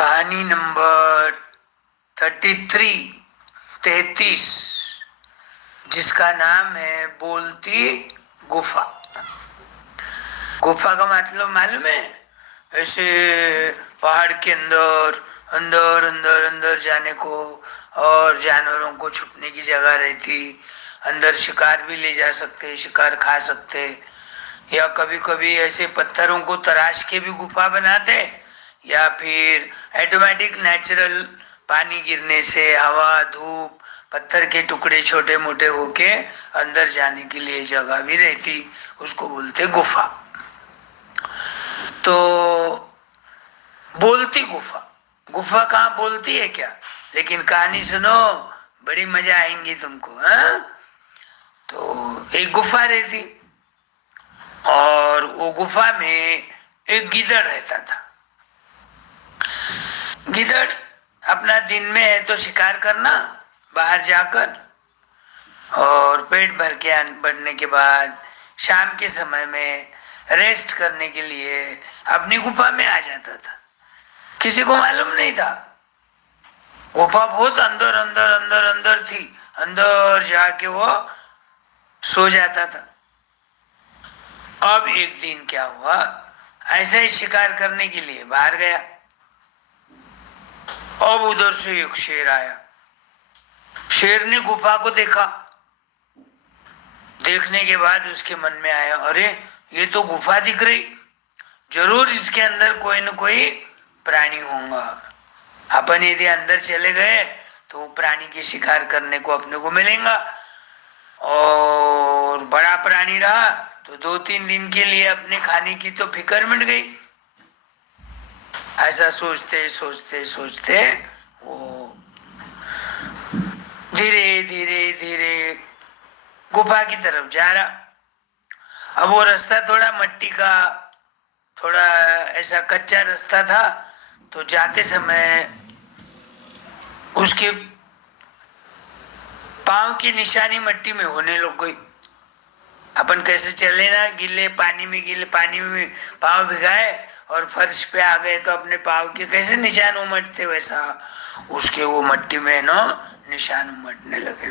कहानी नंबर 33 जिसका नाम है बोलती गुफा। गुफा का मतलब मालूम है? ऐसे पहाड़ के अंदर अंदर अंदर अंदर जाने को और जानवरों को छुपने की जगह रहती। अंदर शिकार भी ले जा सकते, शिकार खा सकते, या कभी कभी ऐसे पत्थरों को तराश के भी गुफा बनाते, या फिर ऑटोमेटिक नेचुरल पानी गिरने से हवा धूप पत्थर के टुकड़े छोटे मोटे होके अंदर जाने के लिए जगह भी रहती, उसको बोलते गुफा। तो बोलती गुफा, गुफा कहाँ बोलती है क्या? लेकिन कहानी सुनो, बड़ी मजा आएंगी तुमको। हाँ, तो एक गुफा रहती और वो गुफा में एक गीदड़ रहता था। गीदड़ अपना दिन में है तो शिकार करना बाहर जाकर, और पेट भर के बढ़ने के बाद शाम के समय में रेस्ट करने के लिए अपनी गुफा में आ जाता था। किसी को मालूम नहीं था, गुफा बहुत अंदर अंदर अंदर अंदर थी, अंदर जाके वो सो जाता था। अब एक दिन क्या हुआ, ऐसे ही शिकार करने के लिए बाहर गया। अब उधर से एक शेर आया। शेर ने गुफा को देखा, देखने के बाद उसके मन में आया, अरे ये तो गुफा दिख रही, जरूर इसके अंदर कोई न कोई प्राणी होगा। अपन यदि अंदर चले गए तो प्राणी के शिकार करने को अपने को मिलेगा, और बड़ा प्राणी रहा तो 2-3 दिन के लिए अपने खाने की तो फिक्र मिट गई। ऐसा सोचते सोचते सोचते वो धीरे धीरे धीरे गुफा की तरफ जा रहा। अब वो रास्ता थोड़ा मिट्टी का, थोड़ा ऐसा कच्चा रास्ता था, तो जाते समय उसके पांव की निशानी मिट्टी में होने लग गई। अपन कैसे चले ना, गीले पानी में पांव भिगाए और फर्श पे आ गए तो अपने पांव के कैसे निशान उमटते, वैसा उसके वो मिट्टी में ना निशान उमटने लगे।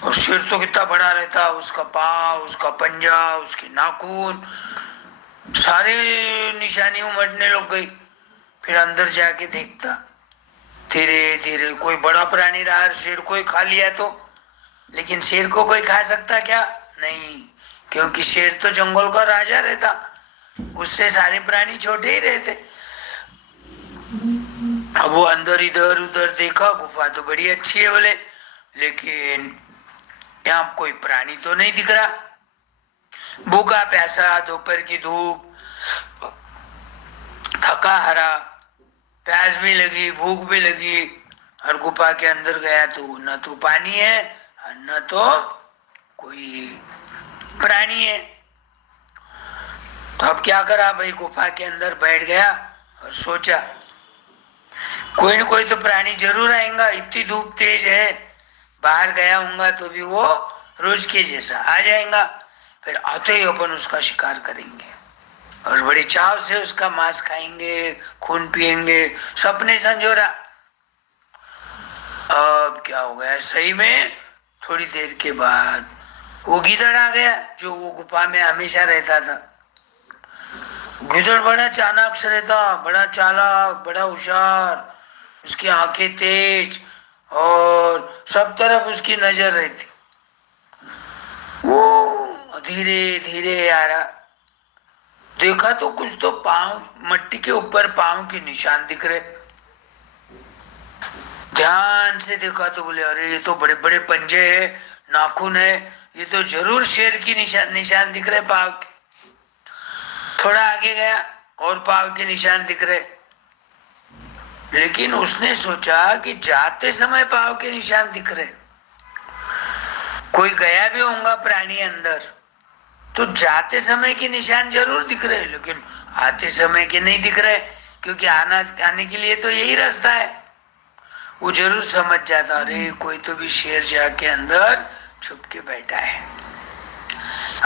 और सिर तो कितना बड़ा रहता, उसका पांव, उसका पंजा, उसके नाखून, सारे निशानी उमटने लग गई। फिर अंदर जाके देखता, धीरे धीरे कोई बड़ा प्राणी रहा, शेर को ही खा लिया तो। लेकिन शेर को कोई खा सकता क्या? नहीं, क्योंकि शेर तो जंगल का राजा रहता, उससे सारे प्राणी छोटे ही रहते। अब वो अंदर इधर उधर देखा, गुफा तो बड़ी अच्छी है बोले, लेकिन यहाँ कोई प्राणी तो नहीं दिख रहा। भूखा प्यासा, दोपहर की धूप, थका हारा, प्यास भी लगी, भूख भी लगी, और गुफा के अंदर गया तो न तो पानी है न तो कोई प्राणी है। तो अब क्या करा भाई, गुफा के अंदर बैठ गया और सोचा कोई न कोई तो प्राणी जरूर आएगा, इतनी धूप तेज है, बाहर गया होऊंगा तो भी वो रोज के जैसा आ जाएगा, फिर आते ही अपन उसका शिकार करेंगे और बड़ी चाव से उसका मांस खाएंगे, खून पिएंगे। सपने संजोरा। अब क्या हो गया, सही में थोड़ी देर के बाद वो गीदड़ आ गया जो वो गुफा में हमेशा रहता था। गीदड़ बड़ा चाणाक्ष रहता, बड़ा चालाक, बड़ा होशियार, उसकी आंखें तेज और सब तरफ उसकी नजर रहती। वो धीरे धीरे आ रहा, देखा तो कुछ तो पांव, मिट्टी के ऊपर पांव के निशान दिख रहे। ध्यान से देखा तो बोले, अरे ये तो बड़े बड़े पंजे है, नाखून है, ये तो जरूर शेर की निशान दिख रहे पांव के। थोड़ा आगे गया और पांव के निशान दिख रहे, लेकिन उसने सोचा कि जाते समय पांव के निशान दिख रहे, कोई गया भी होगा प्राणी अंदर तो जाते समय के निशान जरूर दिख रहे, लेकिन आते समय के नहीं दिख रहे, क्योंकि आने के लिए तो यही रास्ता है। वो जरूर समझ जाता, अरे कोई तो भी शेर जाके अंदर छुप के बैठा है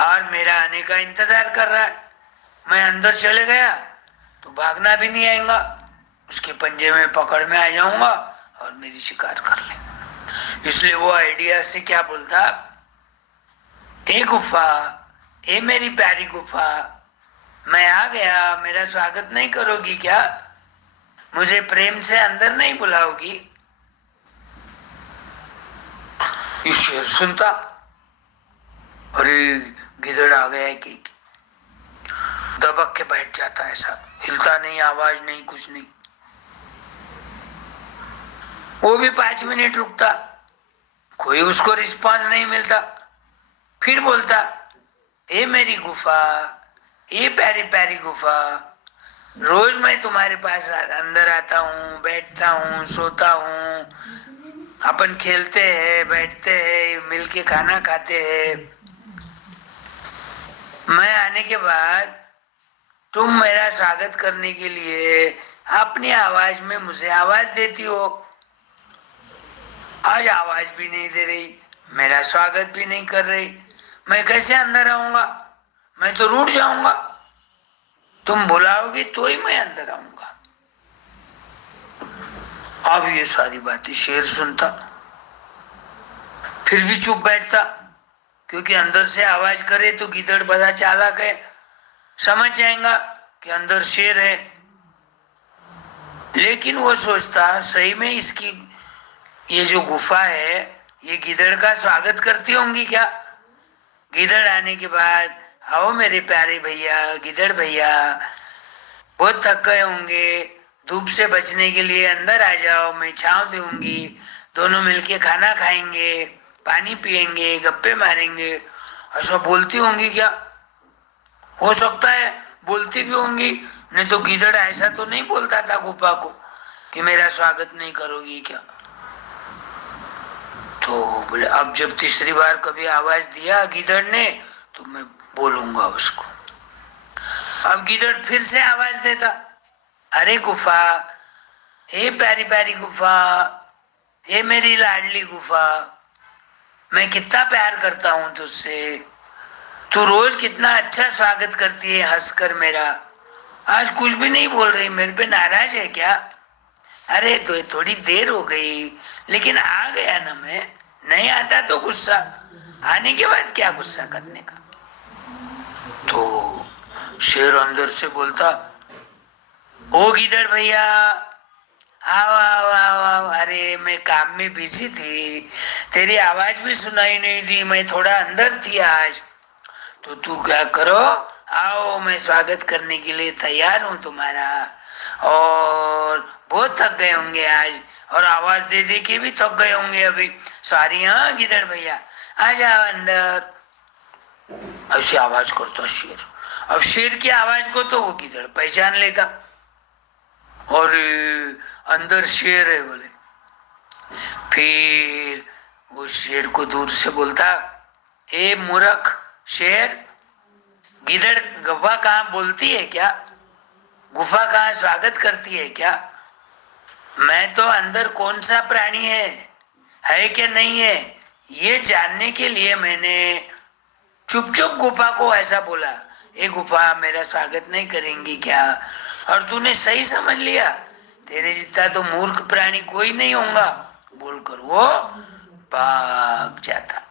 और मेरा आने का इंतजार कर रहा है। मैं अंदर चले गया तो भागना भी नहीं आएगा, उसके पंजे में पकड़ में आ जाऊंगा और मेरी शिकार कर ले। इसलिए वो आइडिया से क्या बोलता, ए गुफा, ए मेरी प्यारी गुफा, मैं आ गया, मेरा स्वागत नहीं करोगी क्या? मुझे प्रेम से अंदर नहीं बुलाओगी? ईश्वर सुनता, अरे गिदड़ आ गया है कि दबक के बैठ जाता, ऐसा हिलता नहीं, आवाज नहीं, कुछ नहीं। वो भी 5 मिनट रुकता, कोई उसको रिस्पांस नहीं मिलता, फिर बोलता, ए मेरी गुफा, ए प्यारी प्यारी गुफा, रोज मैं तुम्हारे पास अंदर आता हूँ, बैठता हूँ, सोता हूँ, अपन खेलते हैं, बैठते हैं, मिलके खाना खाते हैं। मैं आने के बाद तुम मेरा स्वागत करने के लिए अपनी आवाज में मुझे आवाज देती हो, आज आवाज भी नहीं दे रही, मेरा स्वागत भी नहीं कर रही, मैं कैसे अंदर आऊंगा? मैं तो रूठ जाऊंगा, तुम बुलाओगे तो ही मैं अंदर आऊंगा। अब ये सारी बातें शेर सुनता, फिर भी चुप बैठता, क्योंकि अंदर से आवाज करे तो गिदड़ बड़ा चालाक है, समझ जाएगा कि अंदर शेर है। लेकिन वो सोचता, सही में इसकी ये जो गुफा है ये गिदड़ का स्वागत करती होंगी क्या? गिदड़ आने के बाद, आओ मेरे प्यारे भैया, गिदड़ भैया, बहुत थक गए होंगे, धूप से बचने के लिए अंदर आ जाओ, मैं छांव दूंगी, दोनों मिलके खाना खाएंगे, पानी पिएंगे, गप्पे मारेंगे। ऐसा बोलती होंगी क्या? हो सकता है बोलती भी होंगी, नहीं तो गिदड़ ऐसा तो नहीं बोलता था गुफा को कि मेरा स्वागत नहीं करोगी क्या। तो बोले अब जब तीसरी बार कभी आवाज दिया गिदड़ ने तो मैं बोलूंगा उसको। अब गिदड़ फिर से आवाज देता, अरे गुफा, ए प्यारी प्यारी गुफा, ए मेरी लाडली गुफा, मैं कितना प्यार करता हूं तुझसे, तू रोज कितना अच्छा स्वागत करती है हंसकर मेरा, आज कुछ भी नहीं बोल रही, मेरे पे नाराज है क्या? अरे तो थोड़ी देर हो गई, लेकिन आ गया ना मैं, नहीं आता तो गुस्सा, आने के बाद क्या गुस्सा करने का। तो शेर अंदर से बोलता, ओ गिदड़ भैया, आओ आओ आओ आओ, अरे मैं काम में बिजी थी, तेरी आवाज भी सुनाई नहीं दी, मैं थोड़ा अंदर थी आज, तो तू क्या करो, आओ, मैं स्वागत करने के लिए तैयार हूँ तुम्हारा, और बहुत थक गए होंगे आज, और आवाज दे दे के भी थक गए होंगे अभी, सॉरी हाँ गिदड़ भैया, आ जाओ अंदर। ऐसी आवाज करता शेर। अब शेर की आवाज को तो वो गिदड़ पहचान लेता, और अंदर शेर है बोले। फिर वो शेर को दूर से बोलता, ए मूर्ख शेर, गिदड़ गुफा कहाँ बोलती है क्या? गुफा कहाँ स्वागत करती है क्या? मैं तो अंदर कौन सा प्राणी है क्या नहीं है, ये जानने के लिए मैंने चुप चुप गुफा को ऐसा बोला, ए गुफा मेरा स्वागत नहीं करेंगी क्या? और तूने सही समझ लिया, तेरे जितना तो मूर्ख प्राणी कोई नहीं होगा, बोलकर वो भाग जाता।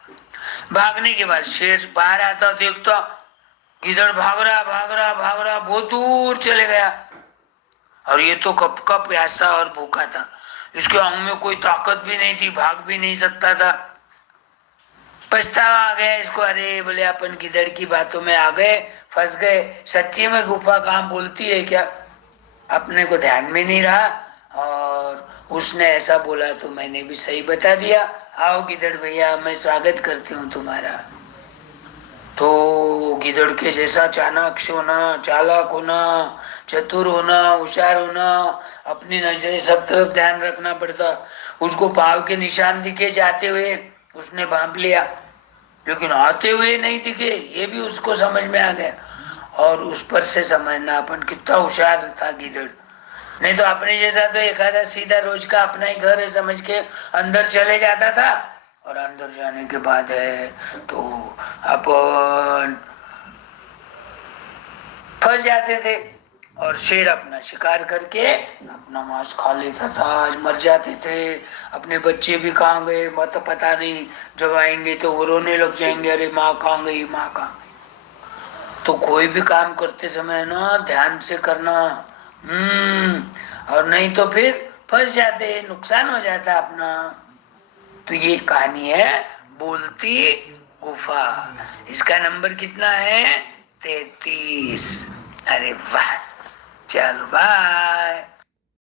भागने के बाद शेर बाहर आता, देखता गिदड़ भाग रहा बहुत दूर चले गया, और ये तो कब कब प्यासा और भूखा था, इसके अंग में कोई ताकत भी नहीं थी, भाग भी नहीं सकता था। पछतावा आ गया इसको, अरे बोले अपन गिदड़ की बातों में आ गए, फंस गए, सच्ची में गुफा कहाँ बोलती है क्या, अपने को ध्यान में नहीं रहा, और उसने ऐसा बोला तो मैंने भी सही बता दिया, आओ गिदड़ भैया मैं स्वागत करती हूँ तुम्हारा। तो गिदड़ के जैसा चाणाक्ष होना, चालाक होना, चतुर होना, होशियार होना, अपनी नजरें सब तरफ ध्यान रखना पड़ता। उसको पाव के निशान दिखे जाते हुए, उसने भांप लिया, लेकिन आते हुए नहीं दिखे, ये भी उसको समझ में आ गया, और उस पर से समझना अपन कितना होशियार था गिदड़। नहीं तो अपने जैसा तो एक आधा सीधा रोज का अपना ही घर है समझ के अंदर चले जाता था, और अंदर जाने के बाद है तो अपन फंस जाते थे, और शेर अपना शिकार करके अपना मांस खा लेता था। आज मर जाते थे, अपने बच्चे भी कहाँ गए मत पता नहीं, जब आएंगे तो वो रोने लग जाएंगे, अरे माँ कहाँ गई, माँ कहाँ गई। तो कोई भी काम करते समय ना ध्यान से करना। और नहीं तो फिर फंस जाते, नुकसान हो जाता अपना। तो ये कहानी है बोलती गुफा। इसका नंबर कितना है? 33। अरे वाह, चलो बाय।